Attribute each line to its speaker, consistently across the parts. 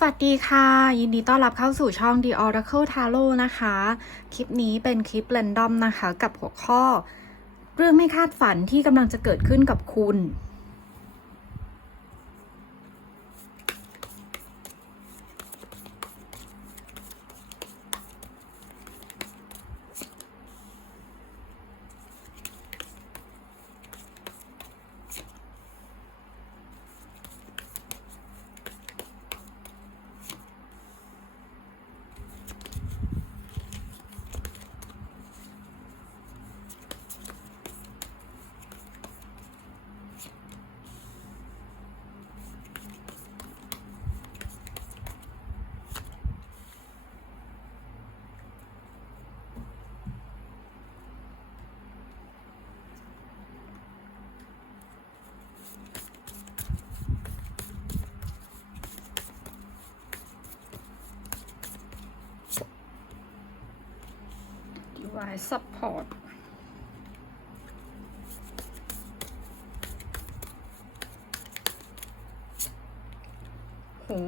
Speaker 1: สวัสดีค่ะ ยินดีต้อนรับเข้าสู่ช่อง The Oracle Tarot นะคะ คลิปนี้เป็นคลิปเรนดอมนะคะ กับหัวข้อ เรื่องไม่คาดฝันที่กำลังจะเกิดขึ้นกับคุณ Device Support โอ้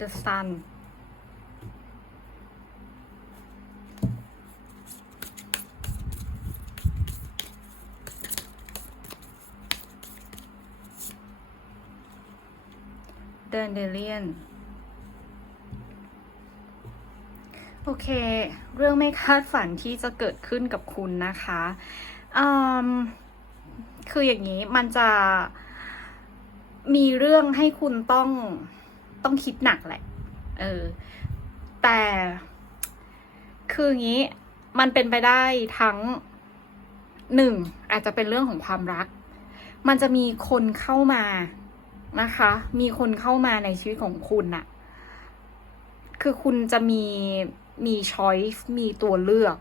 Speaker 1: The Sun เดินเดลียน โอเค เรื่องไม่คาดฝันที่จะเกิดขึ้นกับคุณนะคะอืมคืออย่างนี้มันจะมีเรื่องให้คุณต้องต้องคิดหนักแหละ เออ แต่คืออย่างนี้มันเป็นไปได้ทั้งหนึ่งอาจจะเป็นเรื่องของความรัก มันจะมีคนเข้ามานะคะ มีคนเข้ามาในชีวิตของคุณน่ะ คือคุณจะมี มีช้อยส์มีตัวเลือก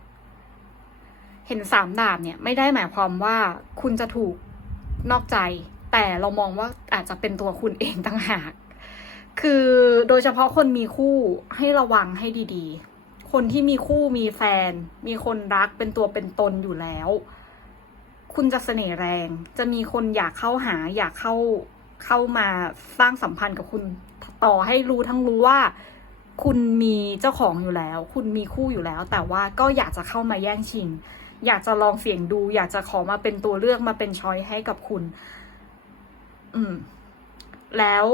Speaker 1: เห็นสามดาบเนี่ยไม่ได้หมายความว่าคุณจะถูกนอกใจ แต่เรามองว่าอาจจะเป็นตัวคุณเองต่างหาก คือโดยเฉพาะคนมีคู่ให้ระวังให้ดีๆ คนที่มีคู่มีแฟน มีคนรักเป็นตัวเป็นตนอยู่แล้ว คุณจะเสน่ห์แรง จะมีคนอยากเข้าหาอยากเข้าเข้ามาสร้างสัมพันธ์กับคุณต่อให้รู้ทั้งรู้ว่า คุณมีเจ้าของอยู่แล้ว คุณมีคู่อยู่แล้ว แต่ว่าก็อยากจะเข้ามาแย่งชิง อยากจะลองเสี่ยงดู อยากจะขอมาเป็นตัวเลือกมาเป็นช้อยให้กับคุณ อืม แล้ว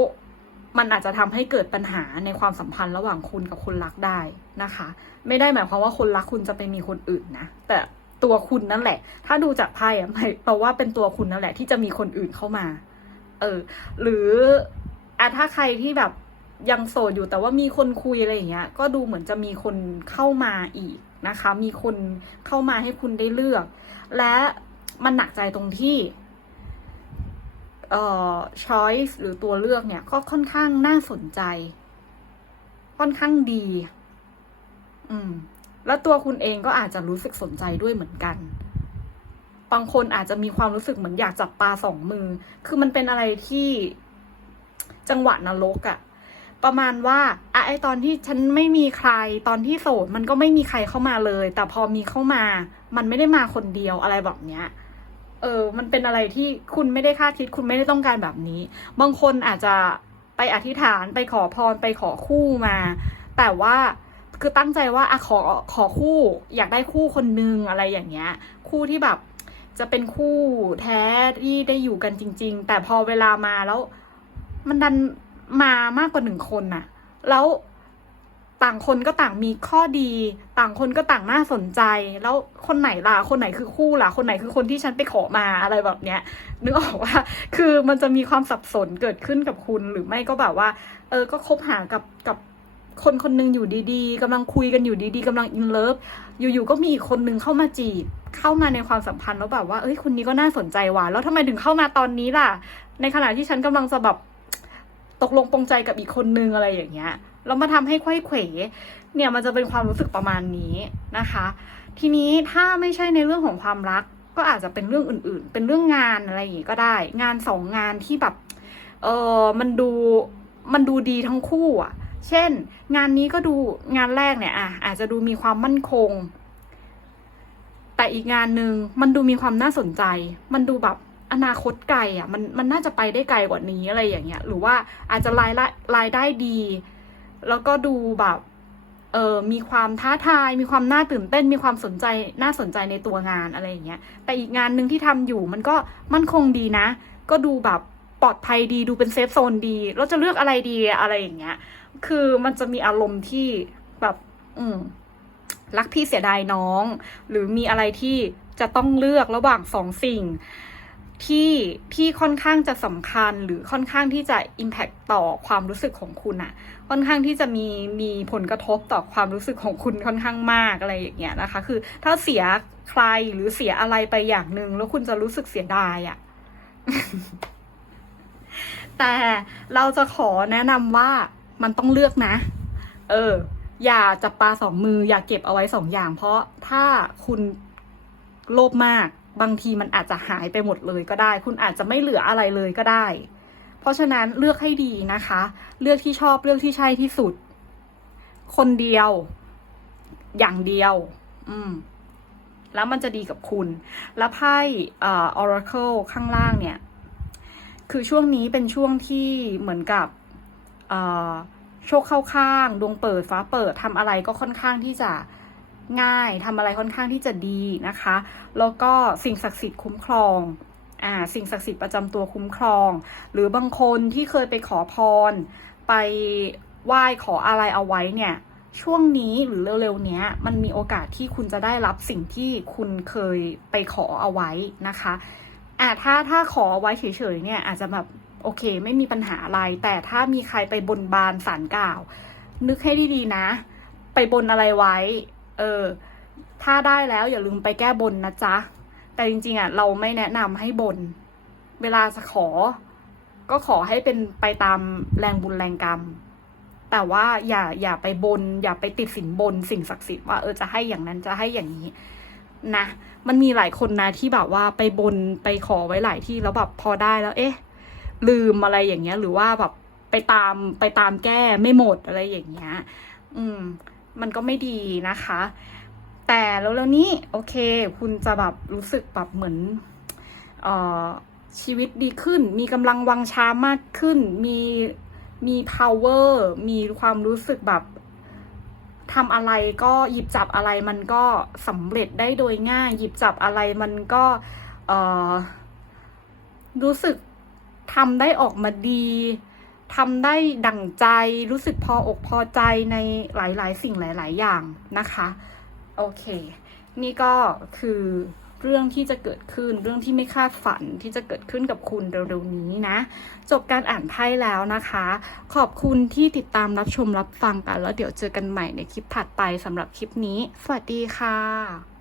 Speaker 1: มันอาจจะทำให้เกิดปัญหาในความสัมพันธ์ระหว่างคุณกับคนรักได้นะคะ ไม่ได้หมายความว่าคนรักคุณจะไปมีคนอื่นนะแต่ตัวคุณนั่นแหละ ถ้าดูจากไพ่อะหมายแปลว่าเป็นตัวคุณนั่นแหละ ที่จะมีคนอื่นเข้ามา เออ หรืออะถ้าใครที่แบบ ยังโสดอยู่แต่ว่ามีคนคุยอะไรอย่างเงี้ย ก็ดูเหมือนจะมีคนเข้ามาอีกนะคะ มีคนเข้ามาให้คุณได้เลือก และมันหนักใจตรงที่เอ่อ choice หรือตัวเลือกเนี่ย ก็ค่อนข้างน่าสนใจ ค่อนข้างดี อืม แล้วตัวคุณเองก็อาจจะรู้สึกสนใจด้วยเหมือนกัน บางคนอาจจะมีความรู้สึกเหมือนอยากจับปลาสองมือ คือมันเป็นอะไรที่จังหวะนรกอะ ประมาณว่าอะไอตอนที่ฉันไม่มีใครตอนที่โสดมันก็ไม่มีใครเข้ามาเลย แต่พอมีเข้ามา มันไม่ได้มาคนเดียวอะไรแบบเนี้ยเออ มันเป็นอะไรที่คุณไม่ได้คาดคิดคุณไม่ได้ต้องการแบบนี้ บางคนอาจจะไปอธิษฐานไปขอพรไปขอคู่มา แต่ว่าคือตั้งใจว่าอะขอขอคู่ อยากได้คู่คนนึงอะไรอย่างเงี้ย คู่ที่แบบจะเป็นคู่แท้ที่ได้อยู่กันจริง ๆ แต่พอเวลามาแล้ว มันดัน มามากกว่าหนึ่งคนน่ะแล้วต่างคนก็ต่างมีข้อดี ต่างคนก็ต่างน่าสนใจ แล้วคนไหนล่ะ คนไหนคือคู่ล่ะ คนไหนคือคนที่ฉันไปขอมาอะไรแบบเนี้ย นึกออกว่า คือมันจะมีความสับสนเกิดขึ้นกับคุณ หรือไม่ก็แบบว่า เออ ก็คบหากับกับคนคนหนึงอยู่ดีๆกำลังคุยกันอยู่ดีๆกำลังอินเลิฟ อยู่ๆ ก็มีอีกคนนึงเข้ามาจีบ เข้ามาในความสัมพันธ์แล้วแบบว่า เอ้ย คนนี้ก็น่าสนใจว่ะ แล้วทำไมถึงเข้ามาตอนนี้ล่ะ ในขณะที่ฉันกำลังจะแบบ ตกลงปรงใจกับอีกคนนึงอะไรอย่างเงี้ยแล้วมาทำให้ไขว้เขวเนี่ยมันจะเป็นความรู้สึกประมาณนี้นะคะ ทีนี้ถ้าไม่ใช่ในเรื่องของความรักก็อาจจะเป็นเรื่องอื่น ๆ เป็นเรื่องงานอะไรอย่างงี้ก็ได้ งานสองงานที่แบบเออมันดูมันดูดีทั้งคู่อะ เช่น งานนี้ก็ดูงานแรกเนี่ยอะอาจจะดูมีความมั่นคง แต่อีกงานหนึ่งมันดูมีความน่าสนใจ มันดูแบบ อนาคตไกลอะมันมันน่าจะไปได้ไกลกว่านี้อะไรอย่างเงี้ย หรือว่าอาจจะรายละรายได้ดี แล้วก็ดูแบบเออมีความท้าทาย มีความน่าตื่นเต้น มีความสนใจ น่าสนใจในตัวงานอะไรอย่างเงี้ย แต่อีกงานหนึ่งที่ทำอยู่มันก็มั่นคงดีนะ ก็ดูแบบปลอดภัยดี ดูเป็นเซฟโซนดีเราจะเลือกอะไรดีอะไรอย่างเงี้ย คือมันจะมีอารมณ์ที่แบบ อืม รักพี่เสียดายน้อง หรือมีอะไรที่จะต้องเลือกระหว่างสองสิ่ง ที่ที่ค่อนข้างจะสำคัญหรือค่อนข้างที่จะ impact ต่อความรู้สึกของคุณอะค่อนข้างที่จะมีมีผลกระทบต่อความรู้สึกของคุณค่อนข้างมากอะไรอย่างเงี้ยนะคะ คือถ้าเสียใครหรือเสียอะไรไปอย่างหนึ่งแล้วคุณจะรู้สึกเสียดายอะแต่เราจะขอแนะนำว่ามันต้องเลือกนะ เออ อย่าจับปลาสองมือ อย่าเก็บเอาไว้สองอย่าง เพราะถ้าคุณโลภมาก บางทีมันอาจจะหายไปหมดเลยก็ได้ คุณอาจจะไม่เหลืออะไรเลยก็ได้ เพราะฉะนั้นเลือกให้ดีนะคะ เลือกที่ชอบเลือกที่ใช่ที่สุด คนเดียว อย่างเดียว อืม แล้วมันจะดีกับคุณ แล้วไพ่เอ่อ Oracle ข้างล่างเนี่ย คือช่วงนี้เป็นช่วงที่เหมือนกับเอ่อโชคเข้าข้าง ดวงเปิดฟ้าเปิดทำอะไรก็ค่อนข้างที่จะ ง่ายทำอะไรค่อนข้างที่จะดีนะคะ แล้วก็สิ่งศักดิ์สิทธิ์คุ้มครองอ่าสิ่งศักดิ์สิทธิ์ประจำตัวคุ้มครอง หรือบางคนที่เคยไปขอพร ไปไหว้ขออะไรเอาไว้เนี่ยช่วงนี้หรือเร็วๆนี้มันมีโอกาสที่คุณจะได้รับสิ่งที่คุณเคยไปขอเอาไว้นะคะอ่าถ้าถ้าขอเอาไว้เฉยๆเนี่ยอาจจะแบบโอเค ไม่มีปัญหาอะไร แต่ถ้ามีใครไปบนบานสารกล่าว นึกให้ดีๆนะ ไปบนอะไรไว้ เออ ถ้าได้แล้วอย่าลืมไปแก้บนนะจ๊ะ แต่จริงๆอะเราไม่แนะนำให้บน เวลาจะขอ ก็ขอให้เป็นไปตามแรงบุญแรงกรรม แต่ว่าอย่าอย่าไปบน อย่าไปติดสินบนสิ่งศักดิ์สิทธิ์ว่าเออจะให้อย่างนั้นจะให้อย่างนี้นะ มันมีหลายคนนะที่แบบว่าไปบนไปขอไว้หลายที่แล้วแบบพอได้แล้ว เอ๊ะ ลืมอะไรอย่างเงี้ย หรือว่าแบบไปตามไปตามแก้ไม่หมดอะไรอย่างเงี้ย อืม มันก็ไม่ดีนะคะ แต่แล้วแล้วนี้โอเค คุณจะแบบรู้สึกแบบเหมือนเอ่อชีวิตดีขึ้น มีกำลังวังชามากขึ้น มีมี power มีความรู้สึกแบบทำอะไรก็หยิบจับอะไรมันก็สำเร็จได้โดยง่าย หยิบจับอะไรมันก็เอ่อรู้สึกทำได้ออกมาดี ทำได้ดั่งใจรู้สึกพออกพอใจในหลาย ๆ สิ่งหลาย ๆ อย่างนะคะ โอเค นี่ก็คือเรื่องที่จะเกิดขึ้นเรื่องที่ไม่คาดฝันที่จะเกิดขึ้นกับคุณเร็วๆนี้นะ จบการอ่านไพ่แล้วนะคะ ขอบคุณที่ติดตามรับชมรับฟังกัน แล้วเดี๋ยวเจอกันใหม่ในคลิปถัดไปสำหรับคลิปนี้ สวัสดีค่ะ